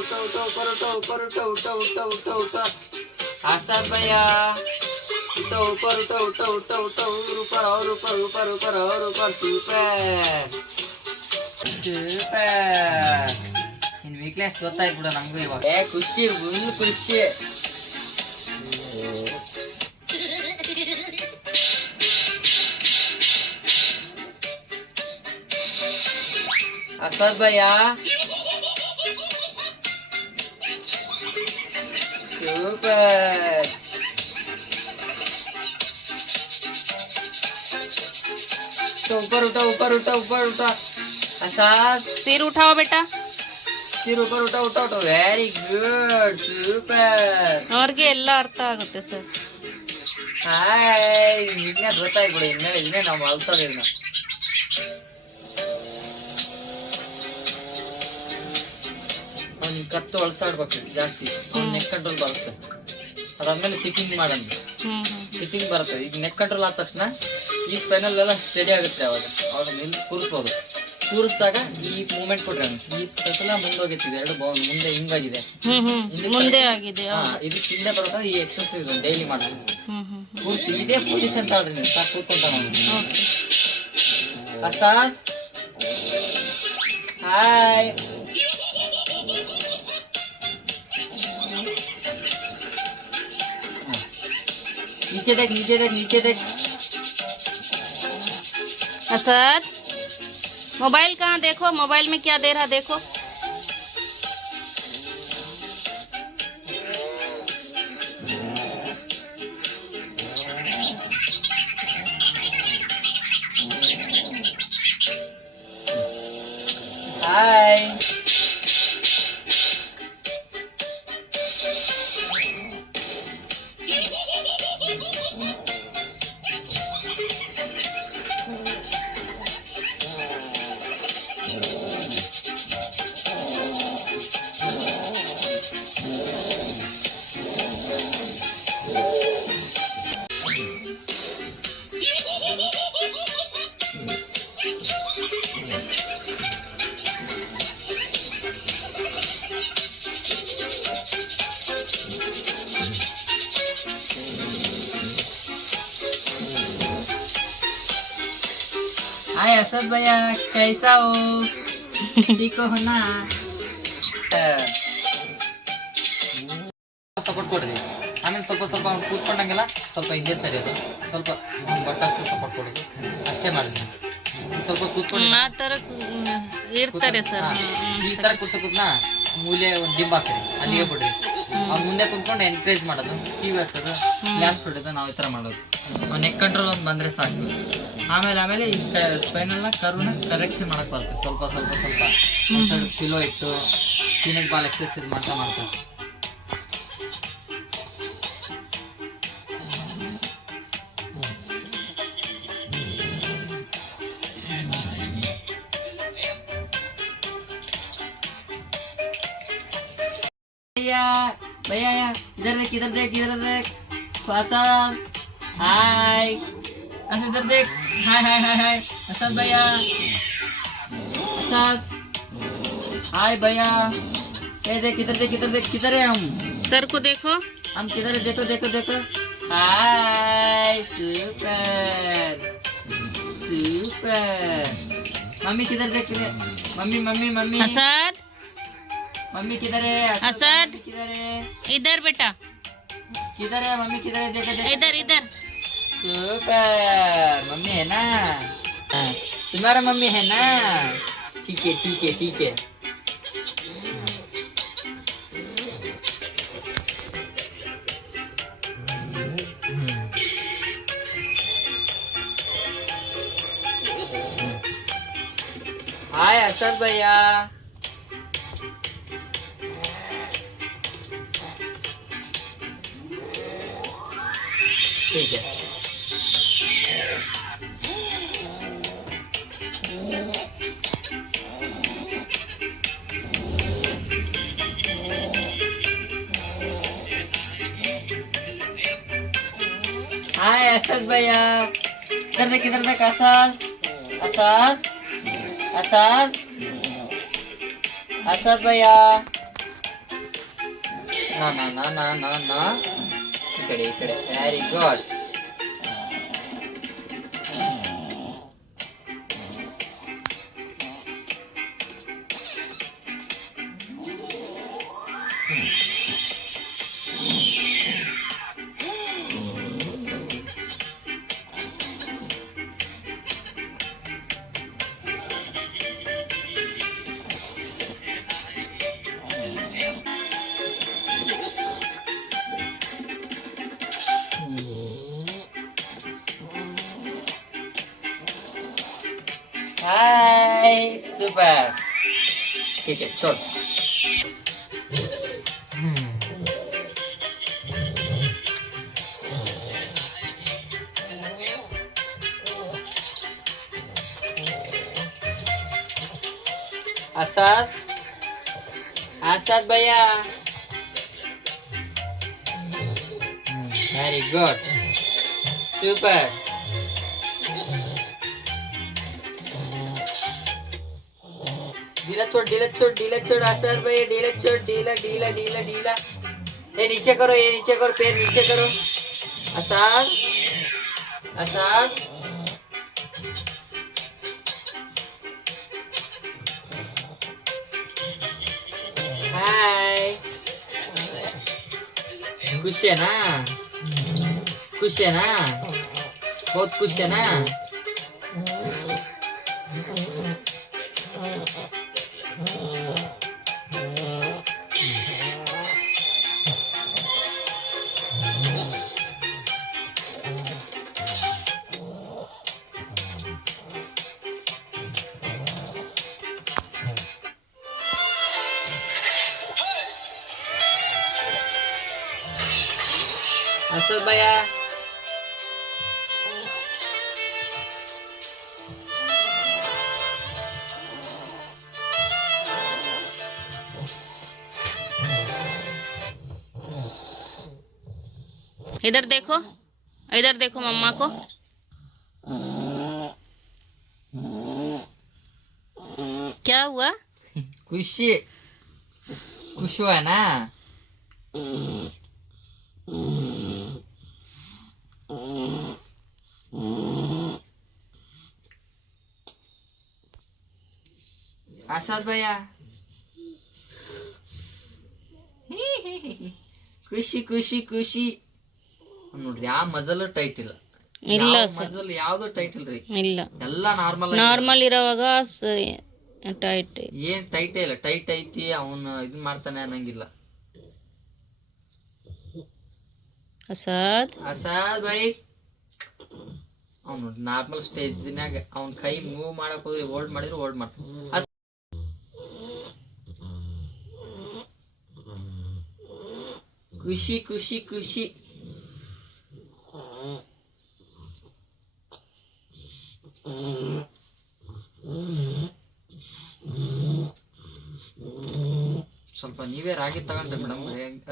उठा आसाद भैया उठो ऊपर और ऊपर सुपर ಇನ್ ವೀಕ್ನೆಸ್ ಗೊತ್ತಾಯ್ತು ಬಿಡ ನಮಗೂ ಇವಾಗ ಖುಷಿ ಫುಲ್ ಖುಷಿ असद भैया सुपर तो ऊपर उठा असद सिर उठाओ बेटा सिर ऊपर उठा वेरी गुड सुपर ಅವ್ರಿಗೆ ಎಲ್ಲ ಅರ್ಥ ಆಗುತ್ತೆ ಸರ್ ಹಾಯ್ ನಿನ್ನೆ ಗೊತ್ತಾಯ್ತು ಬಿಡಿ ಇನ್ಮೇಲೆ ಇದನ್ನೇ ನಾವು ಅಲ್ಸೋದಿಲ್ಲ ಅವ್ನಿಗೆ ಕತ್ತು ಅಳ್ಸಾಡ್ಬೇಕು ಜಾಸ್ತಿ ಅವ್ನ ನೆಕ್ ಕಂಟ್ರೋಲ್ ಬರುತ್ತೆ ಅದಾದ್ಮೇಲೆ ಸಿಟ್ಟಿಂಗ್ ಮಾಡೋಣ ಸಿಟ್ಟಿಂಗ್ ಬರುತ್ತೆ ಈಗ ನೆಕ್ ಕಂಟ್ರೋಲ್ ಆದ ತಕ್ಷಣ ಈ ಸ್ಪೈನಲ್ ಎಲ್ಲ ಸ್ಟಡಿ ಆಗುತ್ತೆ ಅವಾಗ ನಿಲ್ಸಿ ಕೂರಿಸ್ಬೋದು ಕೂರಿಸಿದಾಗ ಈ ಮೂವ್ಮೆಂಟ್ ಕೊಟ್ರೆ ಈ ಸ್ಪೆಷಲ್ ಮುಂದೋಗಿರ್ತೀವಿ ಎರಡು ಬೌನ್ ಮುಂದೆ ಹಿಂಗಾಗಿದೆ ಮುಂದೆ ಆಗಿದೆ ಇದಕ್ಕೆ ಹಿಂದೆ ಬರೋದಾಗ ಈ ಎಕ್ಸರ್ಸೈಸ್ ಡೈಲಿ ಮಾಡ್ತೀವಿ ಕೂರಿಸಿ ಇದೇ ಪೊಸಿಷನ್ ತಾಳ್ರಿ ನೀವು ಸಾಕು ಕೂತ್ಕೊಂತ ಅಸಾದ್ ಹಾಯ್ नीचे देख असद मोबाइल कहाँ देखो मोबाइल में क्या दे रहा देखो हाय हाय असद भैया कैसा हो ठीक हो ना ಸಪೋರ್ಟ್ ಕೊಡ್ರಿ ಆಮೇಲೆ ಸ್ವಲ್ಪ ಕೂತ್ಕೊಂಡಂಗೆಲ್ಲ ಸ್ವಲ್ಪ ಹಿಂದೆ ಸರಿ ಅದು ಸ್ವಲ್ಪ ಬಟ್ ಅಷ್ಟು ಸಪೋರ್ಟ್ ಕೊಡೋದು ಅಷ್ಟೇ ಮಾಡಿದ್ವಿ ಸ್ವಲ್ಪ ಕೂತ್ಕೊಂಡು ಆ ಥರ ಇರ್ತಾರೆ ಸರ್ ಈ ಥರ ಕೂತ್ನ ಮೂಲೆ ಒಂದು ದಿಂಬ್ ಹಾಕ್ರಿ ಅಲ್ಲಿಗೆ ಬಿಡ್ರಿ ಅವ್ನು ಮುಂದೆ ಕುತ್ಕೊಂಡು ಎನ್ಕರೇಜ್ ಮಾಡೋದು ಕಿವಿ ಹಚ್ಚೋದು ಲ್ಯಾಬ್ಸ್ ಹೊಡೆದು ನಾವು ಈ ಥರ ಮಾಡೋದು ನೆಕ್ ಕಂಟ್ರೋಲ್ ಒಂದು ಬಂದರೆ ಸಾಕು ಆಮೇಲೆ ಈ ಸ್ಪೈನಲ್ನ ಕರ್ವ್ನ ಕರೆಕ್ಷನ್ ಮಾಡಕ್ಕೆ ಬರ್ತದೆ ಸ್ವಲ್ಪ ಕಿಲೋ ಇಟ್ಟು ಪೀನಟ್ ಬಾಲ್ ಎಕ್ಸರ್ಸೈಸ್ ಮಾಡ್ತಾ भैया इधर देख असद हाय इधर देख हाय असद भैया असद हाय भैया ये देख इधर देख किधर है हम सर को देखो हम किधर है देखो हाय सुपर मम्मी किधर देख मम्मी असद मम्मी किधर है असद किधर है इधर बेटा किधर है मम्मी किधर है देखो इधर सुपर मम्मी है ना तुम्हारा मम्मी है ना ठीक है हाय असद भैया ठीक है हाय असद भैया किधर देख असद असद भैया ನಾ ಈ ಕಡೆ ವೆರಿ ಗುಡ್. हाय सुपर. ठीक है छोड़. आसाद आसाद भैया. Very good super. ढीला छोड़ आसाद भैया. ढीला छोड़. ढीला. ये नीचे करो पैर नीचे करो. आसाद. हाय. खुश है ना बहुत खुश है ना. असद भैया. इधर देखो मम्मा को. क्या हुआ? खुश हुआ है ना. आसाद भैया ಖುಷಿ ನೋಡ್ರಿ. ಯಾವ ಮಜಲ್ ಟೈಟ್ ಇಲ್ಲ. ಮಜಲ್ ಯಾವ್ದು ಟೈಟ್ ಇಲ್ರಿ. ಇಲ್ಲ ಎಲ್ಲ ನಾರ್ಮಲ್ ಇರೋವಾಗ ಟೈಟ್. ಏನ್ ಟೈಟ್ ಇಲ್ಲ. ಟೈಟ್ ಐತಿ ಅವನು ಇದನ್ ಮಾಡ್ತಾನೆ ಅನ್ನಂಗಿಲ್ಲ. ಆಸಾದ್ ಬೈ ಅವ್ನು ನಾರ್ಮಲ್ ಸ್ಟೇಜ್ನಾಗ ಅವ್ನ ಕೈ ಮೂವ್ ಮಾಡಕ್ ಹೋದ್ರಿ ಹೋಲ್ಡ್ ಮಾಡ್ತಾನೆ. ಖುಷಿ ಸ್ವಲ್ಪ ನೀವೇ ರಾಗಿ ತಗೊಂಡ್ರಿ ಮೇಡಮ್.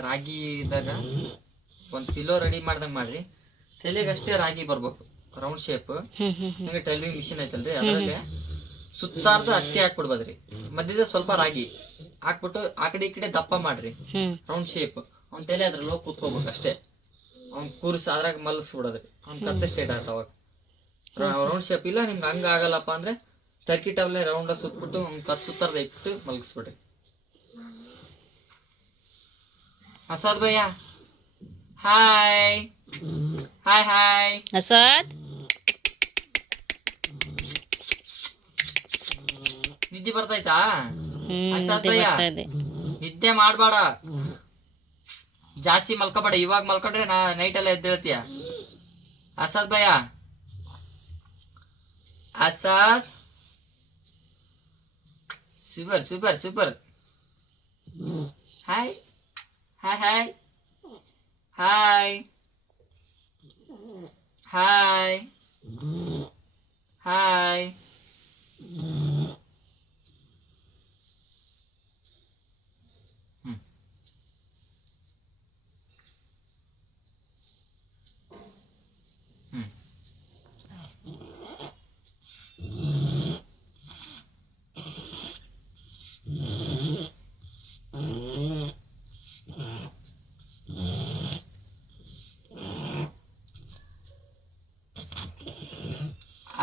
ರಾಗಿ ಇದ್ದಾಗ 1 ಕಿಲೋ ರೆಡಿ ಮಾಡ್ದಂಗ್ ಮಾಡ್ರಿ. ತಲೆಗಷ್ಟೇ ರಾಗಿ ಬರ್ಬೇಕು ರೌಂಡ್ ಶೇಪ್. ಹಿಂಗೆ ಟೈಲಿಂಗ್ ಮಿಷಿನ್ ಐತಲ್ರಿ ಅದ್ರಲ್ಲಿ ಸುತ್ತಾರ್ದು ಅಕ್ಕಿ ಹಾಕ್ಬಿಡ್ಬೋದ್ರಿ. ಮಧ್ಯದ ಸ್ವಲ್ಪ ರಾಗಿ ಹಾಕ್ಬಿಟ್ಟು ಆ ಕಡೆ ಈ ಕಡೆ ದಪ್ಪ ಮಾಡ್ರಿ ರೌಂಡ್ ಶೇಪ್. ಅವ್ನ ತಲೆ ಅದ್ರಲ್ಲಿ ಹೋಗಿ ಕೂತ್ಕೋಬೇಕು ಅಷ್ಟೇ. ಅವ್ನ್ ಕೂರಿಸಿ ಅದ್ರಾಗ ಮಲಗಿಸ್ಬಿಡೋದ್ರಿ. ಅವ್ನ ಕತ್ತೆ ಸ್ಟೇಟ್ ಆಯ್ತು ಅವಾಗ ರೌಂಡ್ ಶೇಪ್. ಇಲ್ಲ ನಿಮ್ಗೆ ಹಂಗ ಆಗಲ್ಲಪ್ಪ ಅಂದ್ರೆ ಟರ್ಕಿ ಟಬ್ಲೆ ರೌಂಡ್ ಸುತ್ಬಿಟ್ಟು ಅವ್ನ ಕತ್ ಸುತ್ತಾರ್ದ ಇಟ್ಟು ಮಲಗಿಸ್ಬಿಡ್ರಿ. ಆಸಾದ್ ಭಯ್ಯ ಹಾಯ್. ಆಸಾದ್ ನಿದ್ದೆ ಬರ್ತೈತಾ ಆಸಾದ್ ಭಯ್ಯ? ನಿದ್ದೆ ಮಾಡ್ಬೇಡ, ಜಾಸ್ತಿ ಮಲ್ಕೋಬೇಡ. ಇವಾಗ ಮಲ್ಕೊಂಡ್ರೆ ನೈಟ್ ಎಲ್ಲ ಎದ್ದೇಳ್ತೀಯ. ಆಸಾದ್ ಭಯ್ಯ ಆಸಾದ್ ಸೂಪರ್. ಹಾಯ್.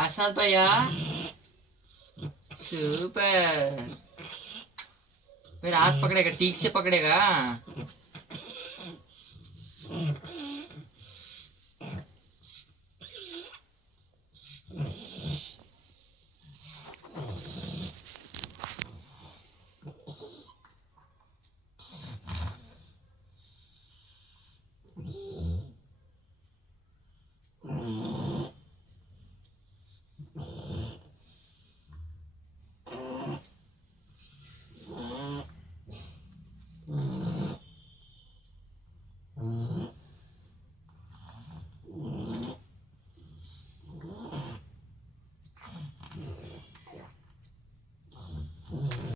आसाद भैया सुपर। मेरा हाथ पकड़ेगा, ठीक से पकड़ेगा।